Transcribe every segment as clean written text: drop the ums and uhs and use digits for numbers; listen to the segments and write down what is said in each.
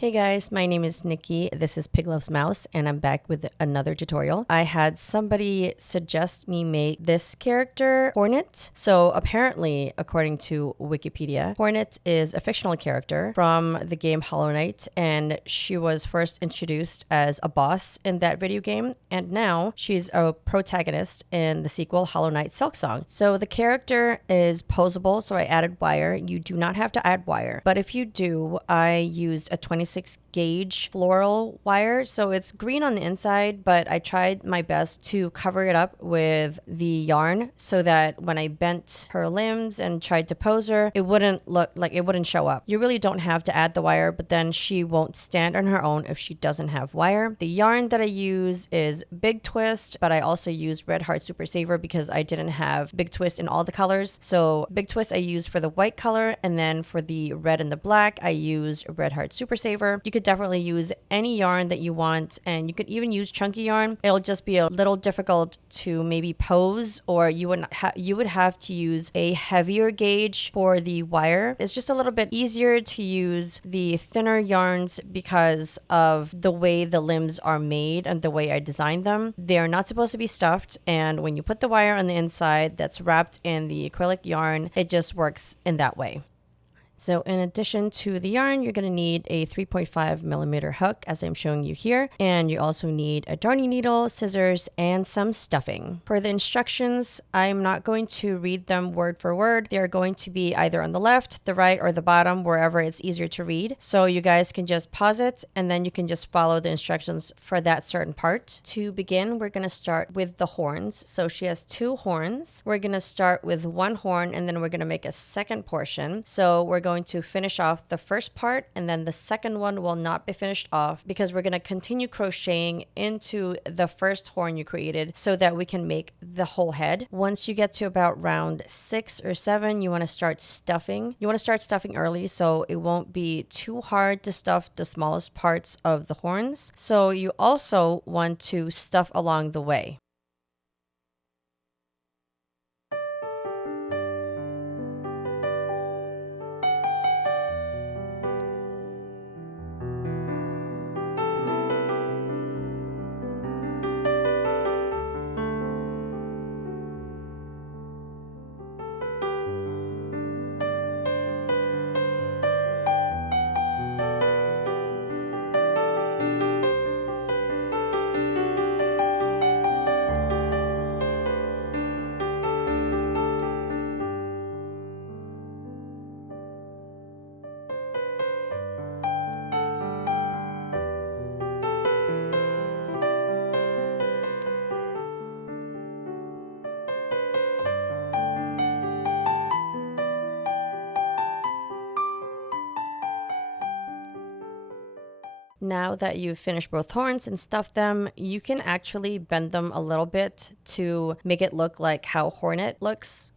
Hey guys, my name is Nikki. This is Pig Loves Mouse, and I'm back with another tutorial. I had somebody suggest me make this character, Hornet. So apparently, according to Wikipedia, Hornet is a fictional character from the game Hollow Knight, and she was first introduced as a boss in that video game, and now she's a protagonist in the sequel Hollow Knight Silksong. So the character is posable, so I added wire. You do not have to add wire, but if you do, I used a 26 gauge floral wire, so it's green on the inside, but I tried my best to cover it up with the yarn so that when I bent her limbs and tried to pose her, it wouldn't look like it wouldn't show up. You really don't have to add the wire, but then she won't stand on her own if she doesn't have wire. The yarn that I use is Big Twist, but I also use Red Heart Super Saver because I didn't have Big Twist in all the colors. So Big Twist I used for the white color, and then for the red and the black I used Red Heart Super Saver. You could definitely use any yarn that you want, and you could even use chunky yarn. It'll just be a little difficult to maybe pose, or you would have to use a heavier gauge for the wire. It's just a little bit easier to use the thinner yarns because of the way the limbs are made and the way I designed them. They are not supposed to be stuffed, and when you put the wire on the inside that's wrapped in the acrylic yarn, it just works in that way. So in addition to the yarn, you're going to need a 3.5 millimeter hook, as I'm showing you here. And you also need a darning needle, scissors, and some stuffing. For the instructions, I'm not going to read them word for word. They're going to be either on the left, the right, or the bottom, wherever it's easier to read. So you guys can just pause it, and then you can just follow the instructions for that certain part. To begin, we're going to start with the horns. So she has 2 horns. We're going to start with 1 horn, and then we're going to make a second portion. So we're going to finish off the first part, and then the second one will not be finished off because we're going to continue crocheting into the first horn you created so that we can make the whole head. Once you get to about round 6 or 7, you want to start stuffing. You want to start stuffing early so it won't be too hard to stuff the smallest parts of the horns. So you also want to stuff along the way. Now that you've finished both horns and stuffed them, you can actually bend them a little bit to make it look like how Hornet looks.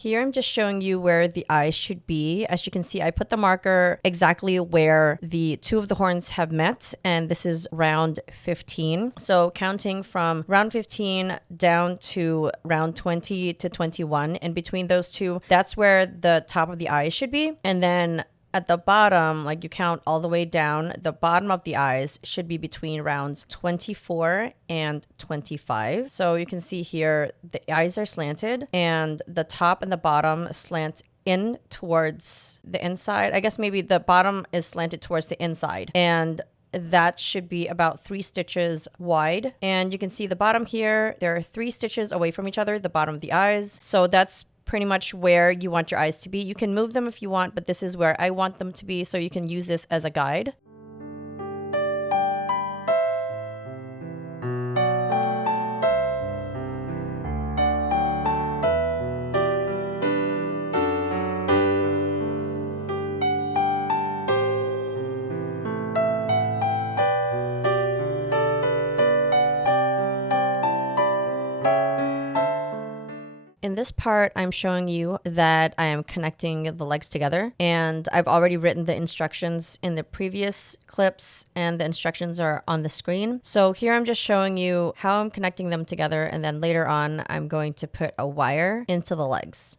Here I'm just showing you where the eyes should be. As you can see, I put the marker exactly where the two of the horns have met, and this is round 15. So counting from round 15 down to round 20 to 21, and between those two, that's where the top of the eyes should be. And then at the bottom, like you count all the way down, the bottom of the eyes should be between rounds 24 and 25. So you can see here, the eyes are slanted and the top and the bottom slant in towards the inside. I guess maybe the bottom is slanted towards the inside, and that should be about 3 stitches wide. And you can see the bottom here, there are 3 stitches away from each other, the bottom of the eyes. So that's pretty much where you want your eyes to be. You can move them if you want, but this is where I want them to be, so you can use this as a guide. In this part, I'm showing you that I am connecting the legs together, and I've already written the instructions in the previous clips, and the instructions are on the screen. So here I'm just showing you how I'm connecting them together, and then later on, I'm going to put a wire into the legs.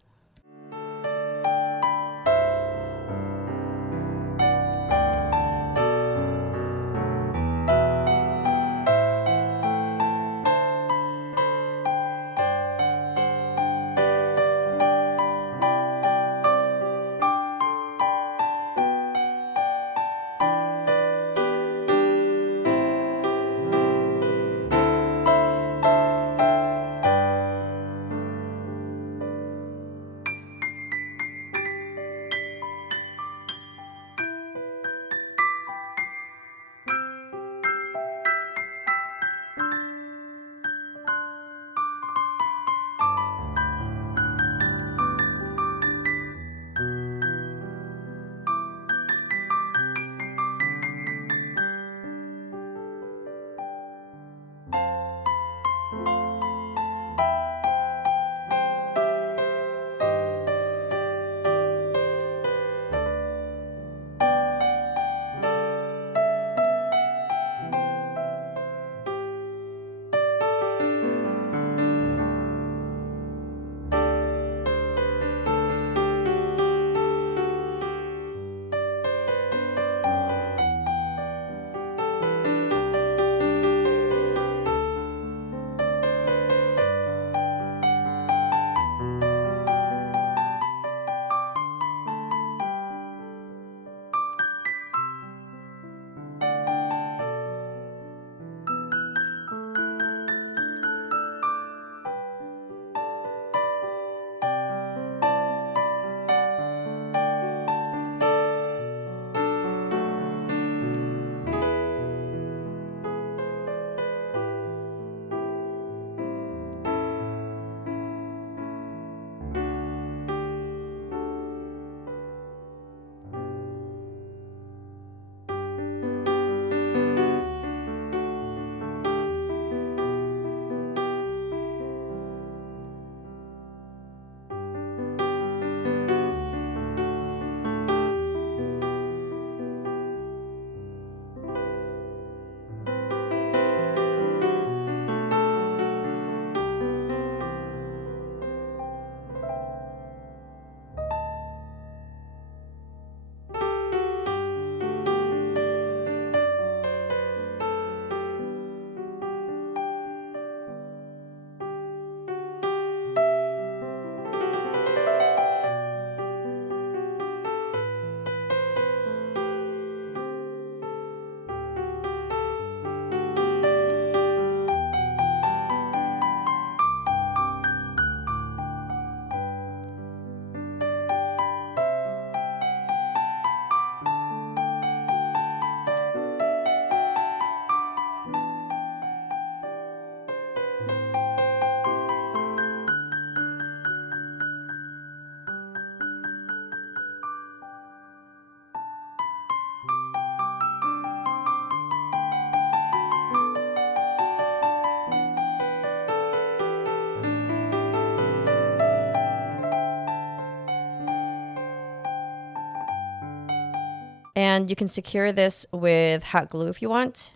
And you can secure this with hot glue if you want.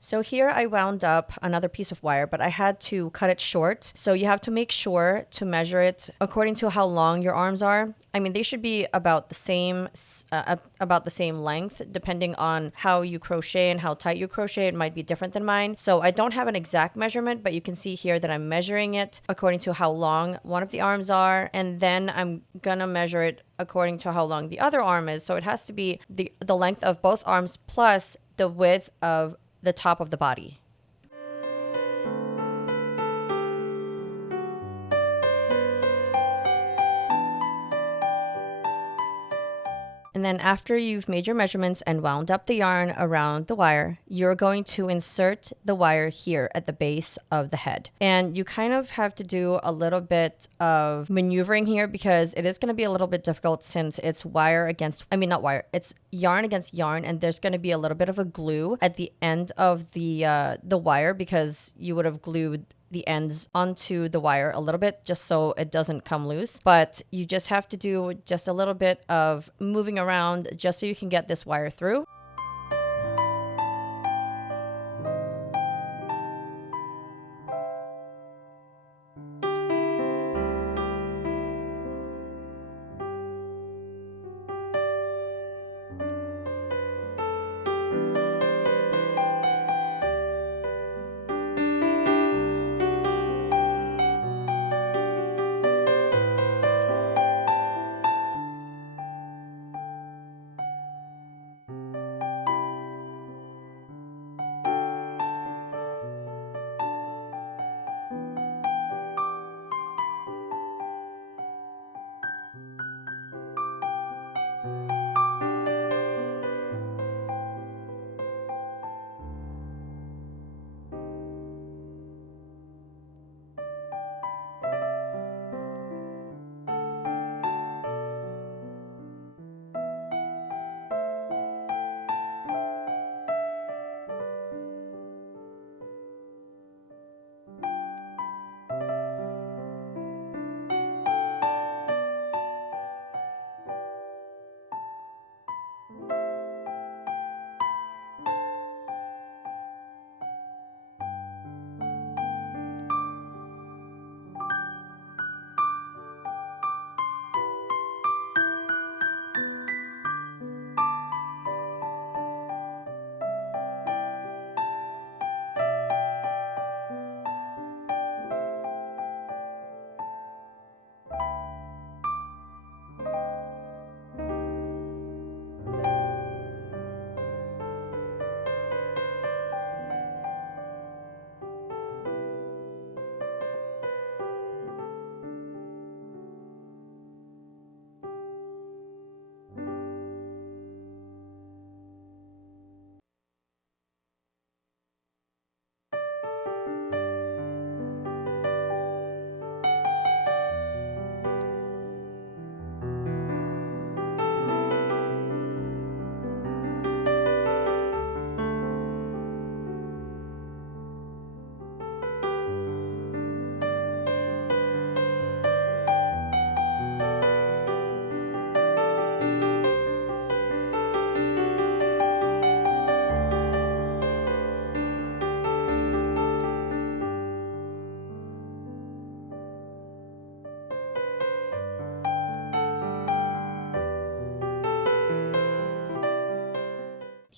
So here I wound up another piece of wire, but I had to cut it short. So you have to make sure to measure it according to how long your arms are. I mean, they should be about the same length, depending on how you crochet and how tight you crochet. It might be different than mine. So I don't have an exact measurement, but you can see here that I'm measuring it according to how long one of the arms are. And then I'm gonna measure it according to how long the other arm is. So it has to be the length of both arms plus the width of the top of the body. And then after you've made your measurements and wound up the yarn around the wire, you're going to insert the wire here at the base of the head. And you kind of have to do a little bit of maneuvering here because it is going to be a little bit difficult since it's it's yarn against yarn, and there's going to be a little bit of a glue at the end of the wire because you would have glued the ends onto the wire a little bit just so it doesn't come loose. But you just have to do just a little bit of moving around just so you can get this wire through.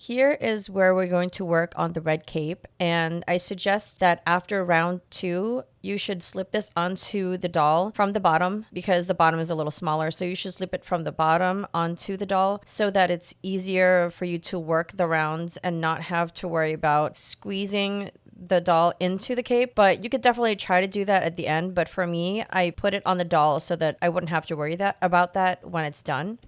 Here is where we're going to work on the red cape, and I suggest that after round 2, you should slip this onto the doll from the bottom because the bottom is a little smaller. So you should slip it from the bottom onto the doll so that it's easier for you to work the rounds and not have to worry about squeezing the doll into the cape. But you could definitely try to do that at the end. But for me, I put it on the doll so that I wouldn't have to worry about that when it's done.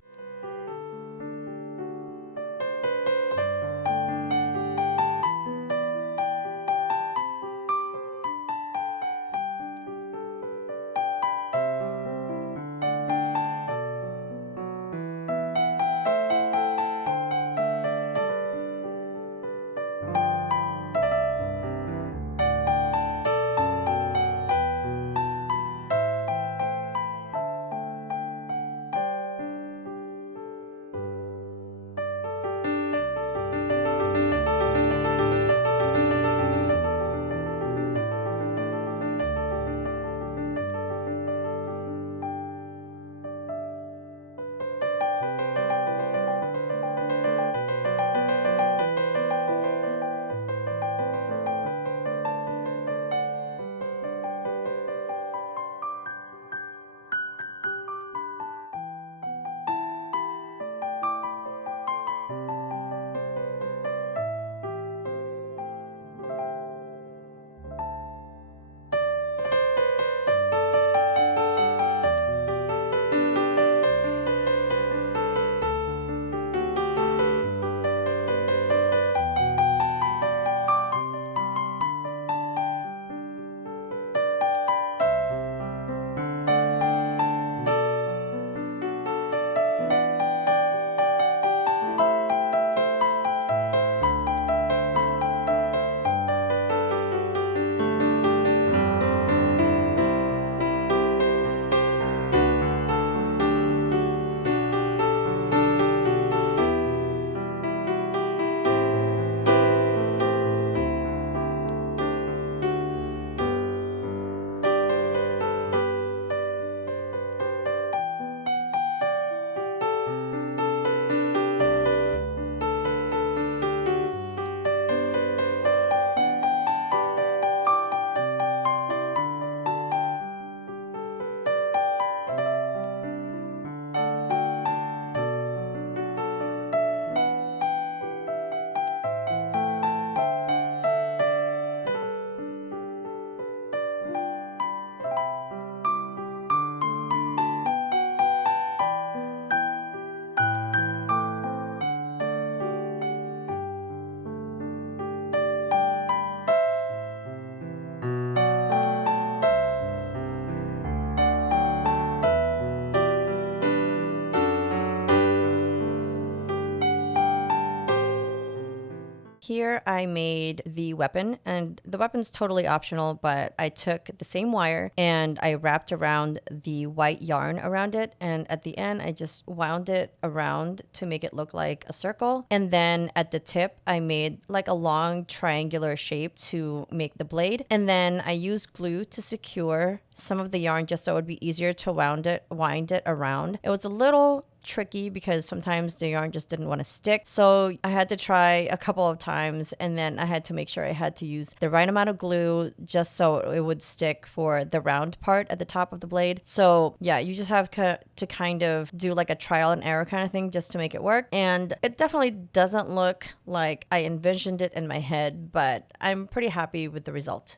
Here I made the weapon, and the weapon's totally optional, but I took the same wire and I wrapped around the white yarn around it, and at the end I just wound it around to make it look like a circle. And then at the tip I made like a long triangular shape to make the blade, and then I used glue to secure some of the yarn just so it would be easier to wind it around. It was a little tricky because sometimes the yarn just didn't want to stick, so I had to try a couple of times, and then I had to make sure I had to use the right amount of glue just so it would stick for the round part at the top of the blade. So yeah, you just have to kind of do like a trial and error kind of thing just to make it work, and it definitely doesn't look like I envisioned it in my head, but I'm pretty happy with the result.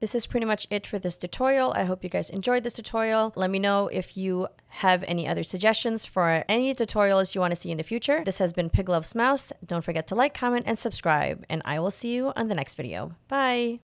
This is pretty much it for this tutorial. I hope you guys enjoyed this tutorial. Let me know if you have any other suggestions for any tutorials you want to see in the future. This has been Pig Loves Mouse. Don't forget to like, comment, and subscribe, and I will see you on the next video. Bye!